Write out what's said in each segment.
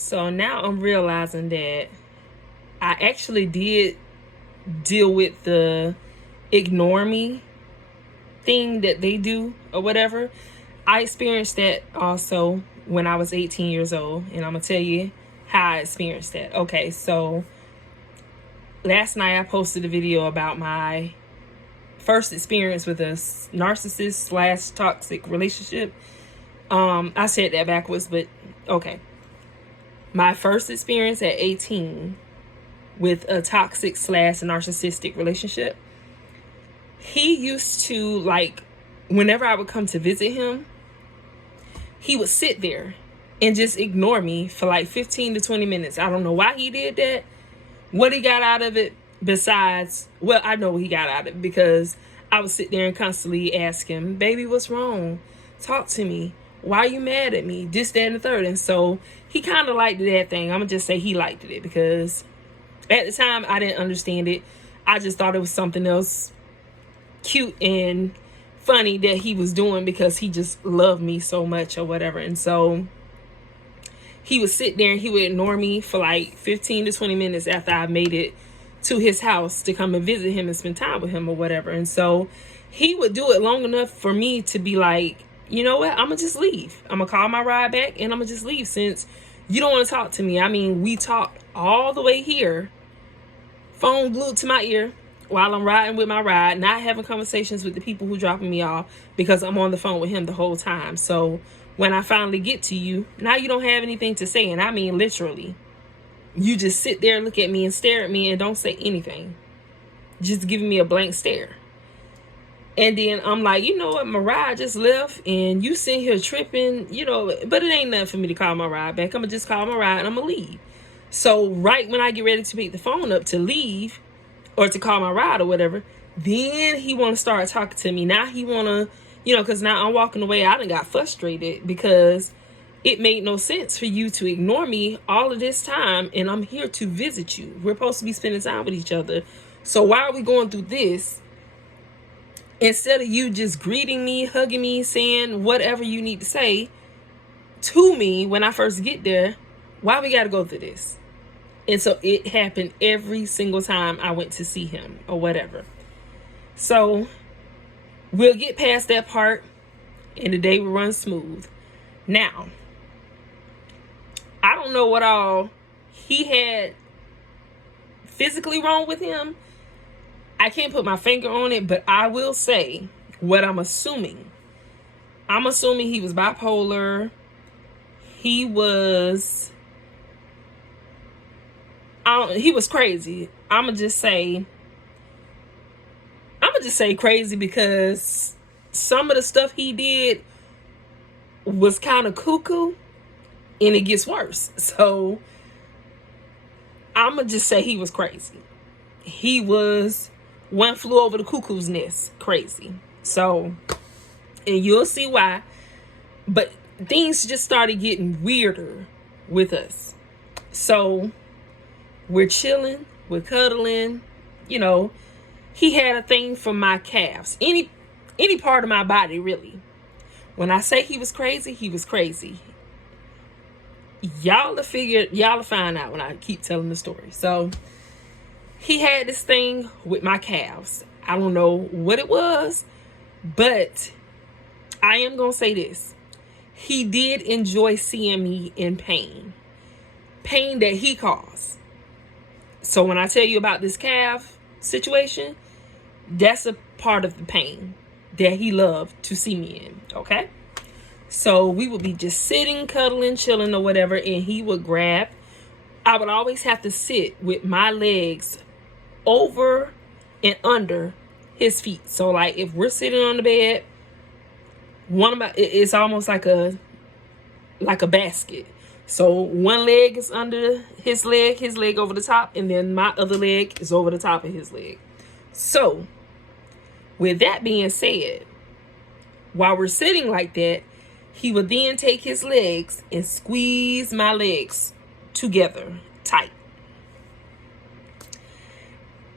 So now I'm realizing that I actually did deal with the ignore me thing that they do or whatever. I experienced that also when I was 18 years old, and I'm gonna tell you how I experienced that. Okay, so last night I posted a video about my first experience with a narcissist / toxic relationship. I said that backwards, but okay. My first experience at 18 with a toxic / narcissistic relationship. He used to, like, whenever I would come to visit him, he would sit there and just ignore me for like 15 to 20 minutes. I don't know why he did that. What he got out of it besides, well, I know what he got out of it, because I would sit there and constantly ask him, baby, what's wrong? Talk to me. Why are you mad at me? This, that, and the third. And so he kind of liked that thing. I'm going to just say he liked it, because at the time I didn't understand it. I just thought it was something else cute and funny that he was doing because he just loved me so much or whatever. And so he would sit there and he would ignore me for like 15 to 20 minutes after I made it to his house to come and visit him and spend time with him or whatever. And so he would do it long enough for me to be like, you know what, I'm gonna just leave. I'm gonna call my ride back and I'm gonna just leave, since you don't want to talk to me. I mean, we talked all the way here, phone glued to my ear while I'm riding with my ride, not having conversations with the people who dropping me off, because I'm on the phone with him the whole time. So when I finally get to you, now you don't have anything to say. And I mean, literally, you just sit there, look at me and stare at me and don't say anything, just giving me a blank stare. And then I'm like, you know what, my ride just left and you sitting here tripping, you know, but it ain't nothing for me to call my ride back. I'm gonna just call my ride and I'm gonna leave. So right when I get ready to pick the phone up to leave or to call my ride or whatever, then he want to start talking to me. Now he want to, you know, because now I'm walking away. I done got frustrated because it made no sense for you to ignore me all of this time, and I'm here to visit you. We're supposed to be spending time with each other. So why are we going through this? Instead of you just greeting me, hugging me, saying whatever you need to say to me when I first get there, why we got to go through this? And so it happened every single time I went to see him or whatever. So we'll get past that part and the day will run smooth. Now, I don't know what all he had physically wrong with him. I can't put my finger on it, but I will say what I'm assuming. I'm assuming he was bipolar. He was crazy. I'm gonna just say crazy, because some of the stuff he did was kind of cuckoo, and it gets worse. So I'm gonna just say he was crazy. He was one flew over the cuckoo's nest crazy. So, and you'll see why. But things just started getting weirder with us. So we're chilling, we're cuddling, you know. He had a thing for my calves. Any part of my body, really. When I say he was crazy, he was crazy. Y'all will find out when I keep telling the story. So he had this thing with my calves. I don't know what it was, but I am going to say this. He did enjoy seeing me in pain. Pain that he caused. So when I tell you about this calf situation, that's a part of the pain that he loved to see me in, okay? So we would be just sitting, cuddling, chilling or whatever, and he would grab. I would always have to sit with my legs over and under his feet. So like if we're sitting on the bed, it's almost like a basket. So one leg is under his leg over the top, and then my other leg is over the top of his leg. So with that being said, while we're sitting like that, he would then take his legs and squeeze my legs together tight.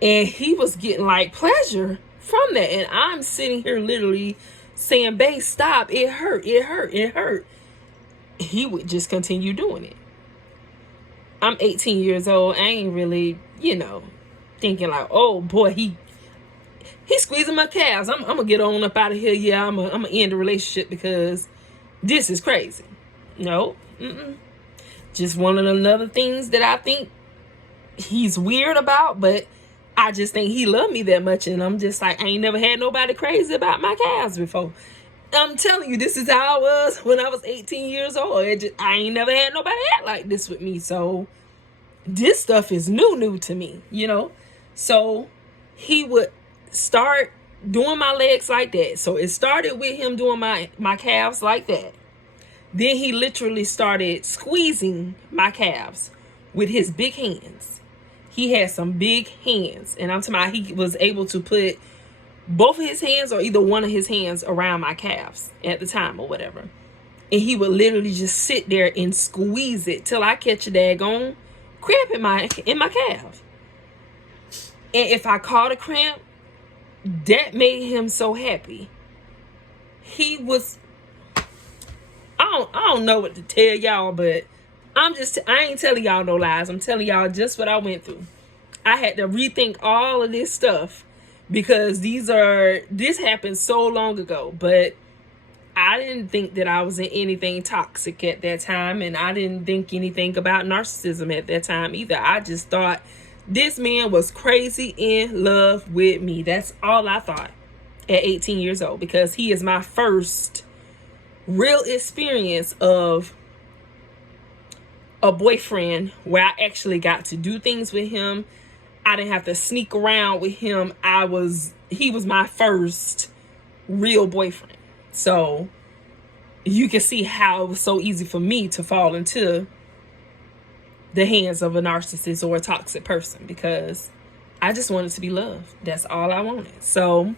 And he was getting like pleasure from that. And I'm sitting here literally saying, babe, stop. It hurt. It hurt. It hurt. He would just continue doing it. I'm 18 years old. I ain't really, thinking like, oh boy, he's squeezing my calves. I'm gonna get on up out of here. Yeah, I'm gonna end the relationship because this is crazy. No, just one of the other things that I think he's weird about, but I just think he loved me that much, and I'm just like, I ain't never had nobody crazy about my calves before. I'm telling you, this is how I was when I was 18 years old. I ain't never had nobody act like this with me, so this stuff is new to me, So he would start doing my legs like that. So it started with him doing my calves like that. Then he literally started squeezing my calves with his big hands. He had some big hands, and I'm talking about he was able to put both of his hands or either one of his hands around my calves at the time or whatever. And he would literally just sit there and squeeze it till I catch a daggone cramp in my calf. And if I caught a cramp, that made him so happy. He was, I don't know what to tell y'all, but I ain't telling y'all no lies. I'm telling y'all just what I went through. I had to rethink all of this stuff because this happened so long ago, but I didn't think that I was in anything toxic at that time, and I didn't think anything about narcissism at that time either. I just thought this man was crazy in love with me. That's all I thought at 18 years old, because he is my first real experience of a boyfriend where I actually got to do things with him. I didn't have to sneak around with him. He was my first real boyfriend. So you can see how it was so easy for me to fall into the hands of a narcissist or a toxic person, because I just wanted to be loved. That's all I wanted. So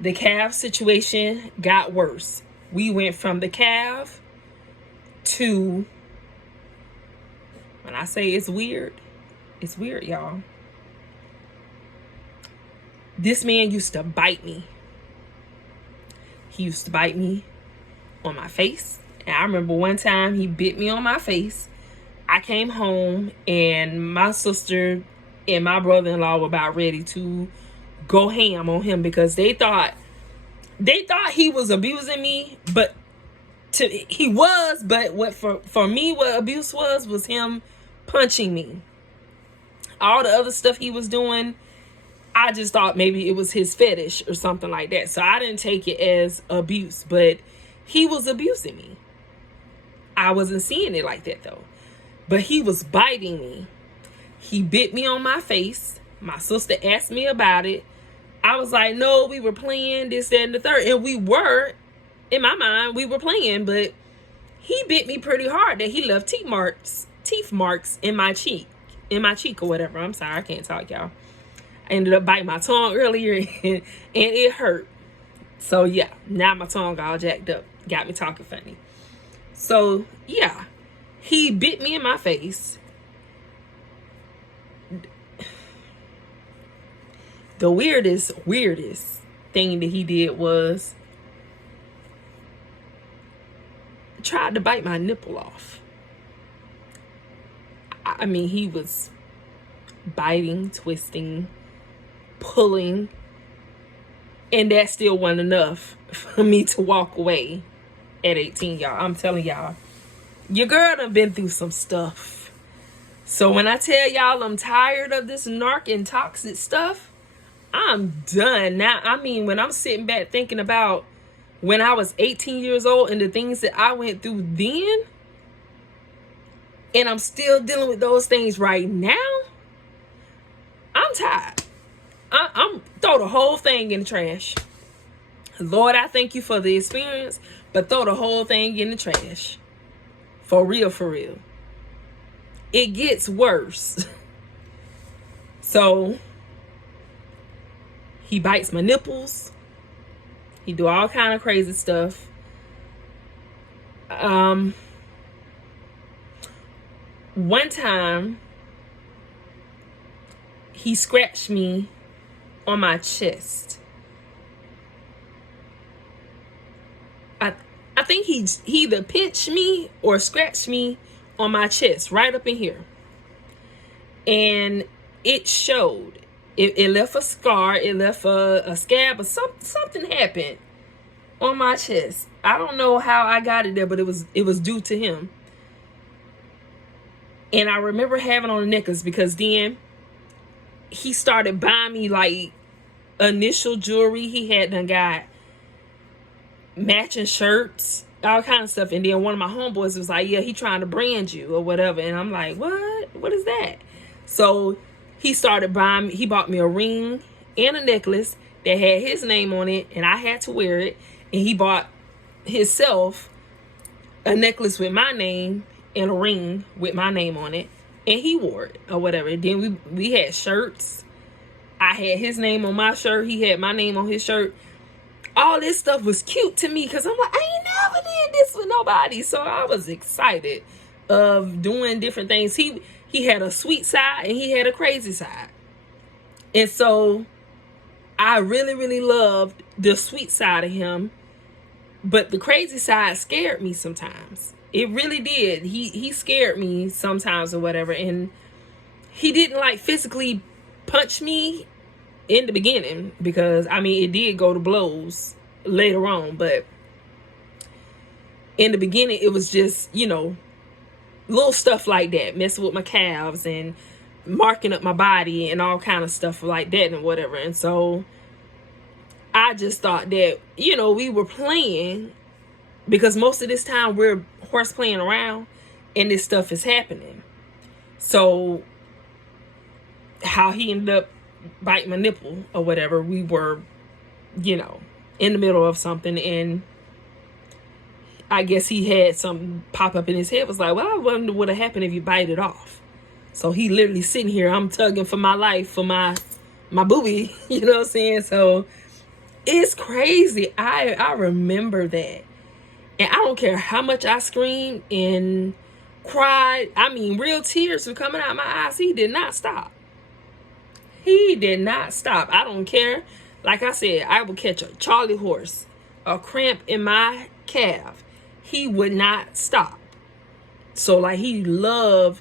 the calf situation got worse. We went from the calf to, when I say it's weird, y'all. This man used to bite me. He used to bite me on my face. And I remember one time he bit me on my face. I came home and my sister and my brother-in-law were about ready to go ham on him because they thought he was abusing me, but he was, but what for me what abuse was him punching me. All the other stuff he was doing, I just thought maybe it was his fetish or something like that. So I didn't take it as abuse, but he was abusing me. I wasn't seeing it like that though. But he was biting me. He bit me on my face. My sister asked me about it. I was like, no, we were playing this, that, and the third. And we were, in my mind, we were playing, but he bit me pretty hard that he left teeth marks in my cheek or whatever. I'm sorry, I can't talk, y'all. I ended up biting my tongue earlier and it hurt. So yeah, now my tongue all jacked up. Got me talking funny. So yeah, he bit me in my face. The weirdest thing that he did was tried to bite my nipple off. I mean, he was biting, twisting, pulling, and that still wasn't enough for me to walk away at 18, y'all. I'm telling y'all, your girl done been through some stuff. So when I tell y'all I'm tired of this narc and toxic stuff, I'm done. Now, I mean, when I'm sitting back thinking about when I was 18 years old and the things that I went through then, and I'm still dealing with those things right now, I'm tired. I'm throw the whole thing in the trash. Lord, I thank you for the experience, but throw the whole thing in the trash. For real, for real. It gets worse. So he bites my nipples. He do all kind of crazy stuff. One time he scratched me on my chest. I think he either pinched me or scratched me on my chest, right up in here. And it showed. It left a scar. It left a scab, or something happened on my chest. I don't know how I got it there, but it was due to him. And I remember having on a necklace because then he started buying me like initial jewelry. He had done got matching shirts, all kind of stuff. And then one of my homeboys was like, yeah, he trying to brand you or whatever. And I'm like, what is that? So he started buying, he bought me a ring and a necklace that had his name on it, and I had to wear it. And he bought himself a necklace with my name and a ring with my name on it, and he wore it or whatever. And then we had shirts. I had his name on my shirt. He had my name on his shirt. All this stuff was cute to me because I'm like, I ain't never did this with nobody. So I was excited of doing different things. He had a sweet side and he had a crazy side. And so I really, really loved the sweet side of him. But the crazy side scared me sometimes. It really did. He scared me sometimes or whatever. And he didn't like physically punch me in the beginning, because I mean it did go to blows later on, but in the beginning it was just, you know, little stuff like that, messing with my calves and marking up my body and all kind of stuff like that and whatever. And so I just thought that, you know, we were playing, because most of this time we're horse playing around and this stuff is happening. So how he ended up biting my nipple or whatever, we were, you know, in the middle of something, and I guess he had something pop up in his head, was like, well, I wonder what would have happened if you bite it off. So he literally sitting here, I'm tugging for my life, for my boobie, you know what I'm saying? So it's crazy. I remember that, and I don't care how much I screamed and cried. I mean, real tears were coming out my eyes. He did not stop. He did not stop. I don't care. Like I said, I would catch a Charlie horse, a cramp in my calf. He would not stop. So like, he loved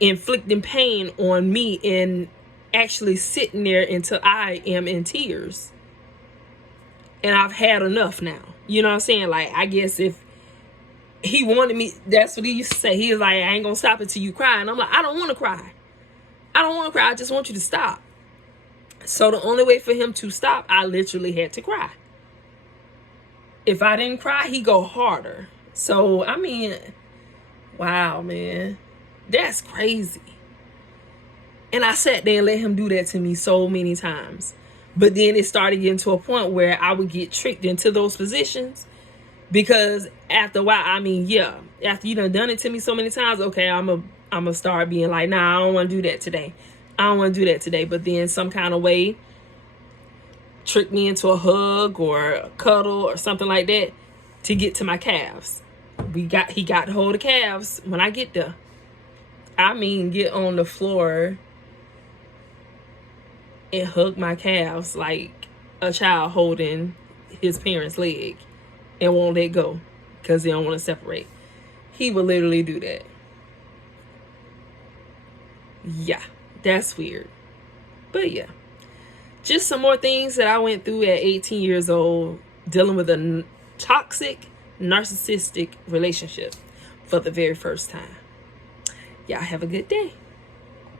inflicting pain on me and actually sitting there until I am in tears. And I've had enough now. You know what I'm saying? Like, I guess if he wanted me, that's what he used to say. He was like, I ain't gonna stop until you cry. And I'm like, I don't want to cry. I don't want to cry. I just want you to stop. So the only way for him to stop, I literally had to cry. If I didn't cry, he'd go harder. So, I mean, wow, man. That's crazy. And I sat there and let him do that to me so many times. But then it started getting to a point where I would get tricked into those positions. Because after a while, I mean, yeah, after you done it to me so many times, okay, I'm gonna start being like, nah, I don't want to do that today. I don't want to do that today. But then some kind of way, trick me into a hug or a cuddle or something like that to get to my calves. He got hold of calves when I get there. I mean, get on the floor and hug my calves like a child holding his parent's leg and won't let go because they don't want to separate. He would literally do that. Yeah, that's weird. But yeah, just some more things that I went through at 18 years old, dealing with a toxic, narcissistic relationship for the very first time. Y'all have a good day.